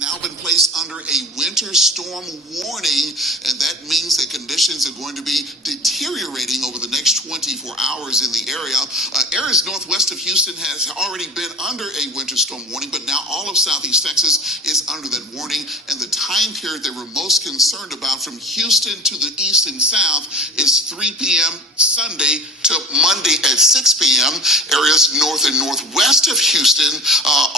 Now been placed under a winter storm warning, and that means that conditions are going to be deteriorating over the next 24 hours in the area. Areas northwest of Houston has already been under a winter storm warning, but now all of southeast Texas is under that warning, and the time period they were most concerned about from Houston to the east and south is 3 p.m. Sunday to Monday at 6 p.m. Areas north and northwest of Houston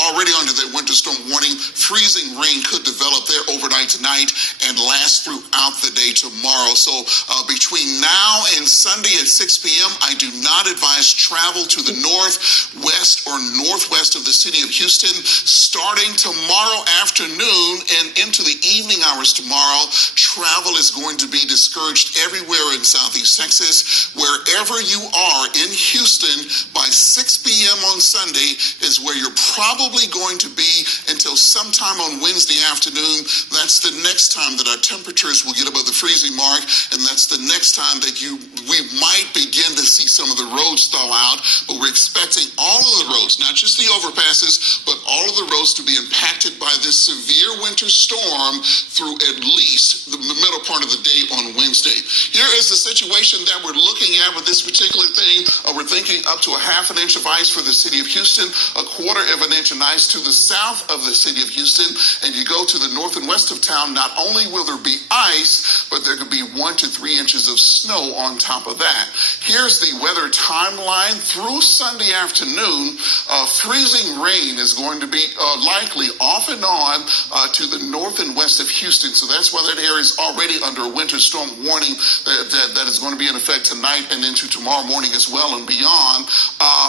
already under that winter storm warning. Freezing rain could develop there overnight tonight and last throughout the day tomorrow. So between now and Sunday at 6 p.m., I do not advise travel to the northwest or northwest of the city of Houston. Starting tomorrow afternoon and into the evening hours tomorrow, travel is going to be discouraged everywhere in southeast Texas. Wherever you are in Houston, by 6 p.m. on Sunday is where you're probably going to be until sometime on Wednesday afternoon. That's the next time that our temperatures will get above the freezing mark, and that's the next time that we might begin to see some of the roads thaw out. But we're expecting all of the roads, not just the overpasses, but all of the roads to be impacted by this severe winter storm through at least the middle part of the day on Wednesday. Here is the situation that we're looking at with this particular thing. We're thinking up to a ½ inch of ice for the city of Houston, a ½ of an inch of ice to the south of the city of Houston, and you go to the north and west of town, not only will there be ice, but there could be 1 to 3 inches of snow on top of that. Here's the weather timeline through Sunday afternoon. Freezing rain is going to be likely off and on to the north and west of Houston. So that's why that area is already under a winter storm warning that is going to be in effect tonight and into tomorrow morning as well and beyond.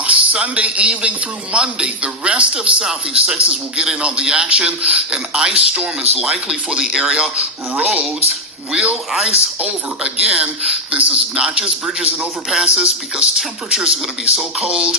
Sunday evening through Monday, the rest of southeast Texas will get in on the action. An ice storm is likely for the area. Roads will ice over. Again, this is not just bridges and overpasses, because temperatures are going to be so cold.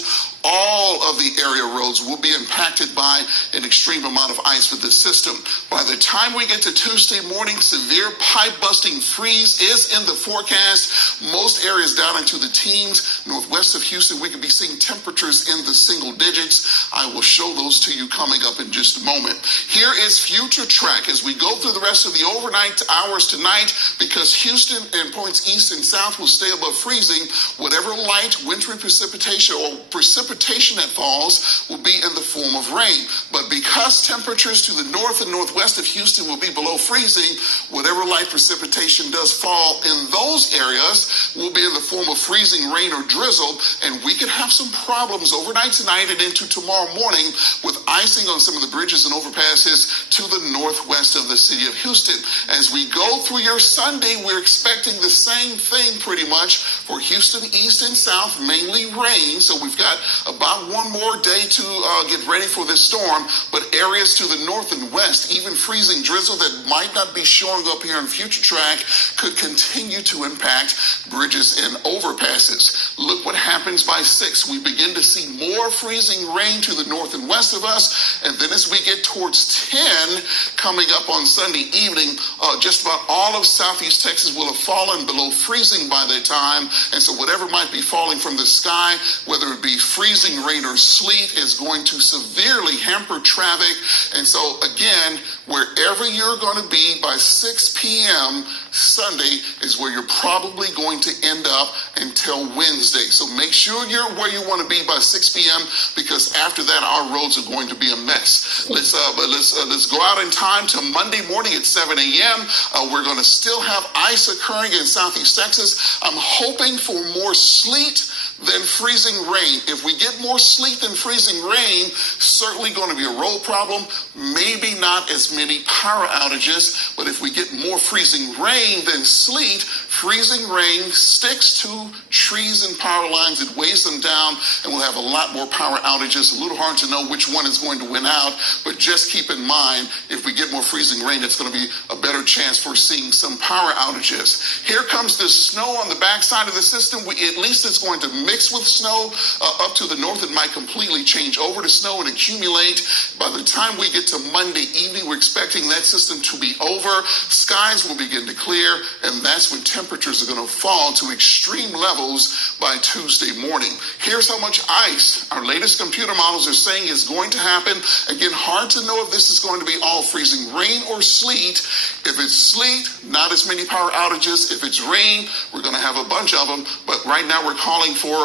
All of the area roads will be impacted by an extreme amount of ice with this system. By the time we get to Tuesday morning, severe pipe-busting freeze is in the forecast. Most areas down into the teens. Northwest of Houston, we could be seeing temperatures in the single digits. I will show those to you coming up in just a moment. Here is future track as we go through the rest of the overnight hours tonight, because Houston and points east and south will stay above freezing. Whatever light wintry precipitation or precipitation that falls will be in the form of rain. But because temperatures to the north and northwest of Houston will be below freezing, whatever light precipitation does fall in those areas will be in the form of freezing rain or drizzle, and we could have some problems overnight tonight and into tomorrow morning with icing on some of the bridges and overpasses to the northwest of the city of Houston. As we go through your Sunday, we're expecting the same thing pretty much for Houston east and south, mainly rain. So we've got about one more day to get ready for this storm, but areas to the north and west, even freezing drizzle that might not be showing up here in future track, could continue to impact bridges and overpasses. Look what happens by 6. We begin to see more freezing rain to the north and west of us, and then as we get towards 10 coming up on Sunday evening, just about all of southeast Texas will have fallen below freezing by that time, and so whatever might be falling from the sky, whether it be freezing rain or sleet, is going to severely hamper traffic. And so again, wherever you're going to be by 6 p.m. Sunday is where you're probably going to end up until Wednesday. So make sure you're where you want to be by 6 p.m. because after that, our roads are going to be a mess. Let's go out in time to Monday morning at 7 a.m. We're going to still have ice occurring in southeast Texas. I'm hoping for more sleet than freezing rain. If we get more sleet than freezing rain, certainly going to be a road problem. Maybe not as many power outages, but if we get more freezing rain than sleet, freezing rain sticks to trees and power lines. It weighs them down, and we'll have a lot more power outages. A little hard to know which one is going to win out, but just keep in mind, if we get more freezing rain, it's going to be a better chance for seeing some power outages. Here comes the snow on the backside of the system. At least it's going to mix with snow up to the north. It might completely change over to snow and accumulate. By the time we get to Monday evening, we're expecting that system to be over. Skies will begin to clear, and that's when temperatures are going to fall to extreme levels by Tuesday morning. Here's how much ice our latest computer models are saying is going to happen. Again, hard to know if this is going to be all freezing rain or sleet. If it's sleet, not as many power outages. If it's rain, we're going to have a bunch of them. But right now we're calling for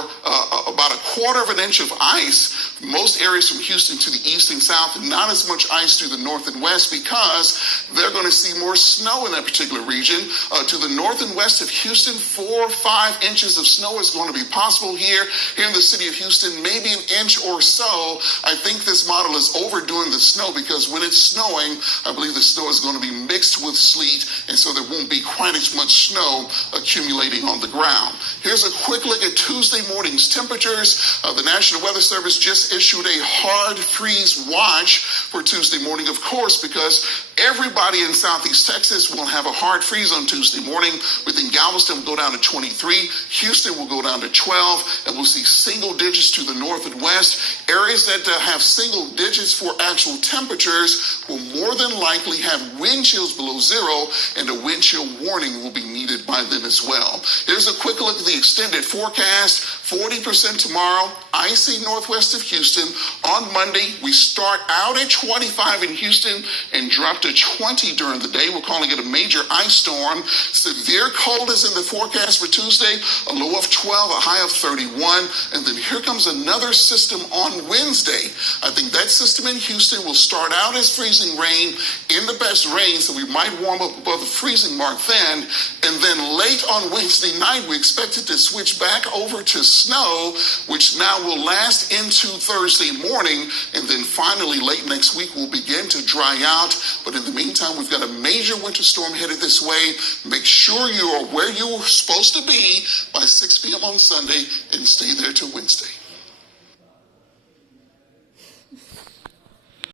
about 1/4 inch of ice. Most areas from Houston to the east and south, not as much ice to the north and west because they're going to see more snow in that particular region. To the north and west of Houston, 4 or 5 inches of snow is going to be possible here in the city of Houston, maybe an inch or so. I think this model is overdoing the snow because when it's snowing, I believe the snow is going to be mixed with sleet, and so there won't be quite as much snow accumulating on the ground. Here's a quick look at Tuesday morning's temperatures. The National Weather Service just issued a hard freeze watch for Tuesday morning, of course, because everybody in Southeast Texas will have a hard freeze on Tuesday morning. Within Galveston will go down to 23, Houston will go down to 12, and we'll see single digits to the north and west. Areas that have single digits for actual temperatures will more than likely have wind chills below zero, and a wind chill warning will be needed by them as well. Here's a quick look at the extended forecast. 40% tomorrow, icy northwest of Houston. On Monday, we start out at 25 in Houston and drop to 20 during the day. We're calling it a major ice storm. Severe cold is in the forecast for Tuesday, a low of 12, a high of 31. And then here comes another system on Wednesday. I think that system in Houston will start out as freezing rain, in the best rain, so we might warm up above the freezing mark then. And then late on Wednesday night, we expect it to switch back over to snow, which now will last into Thursday morning. And then finally, late next week, will begin to dry out. But in the meantime, we've got a major winter storm headed this way. Make sure you are where you're supposed to be by 6 p.m. on Sunday and stay there till Wednesday.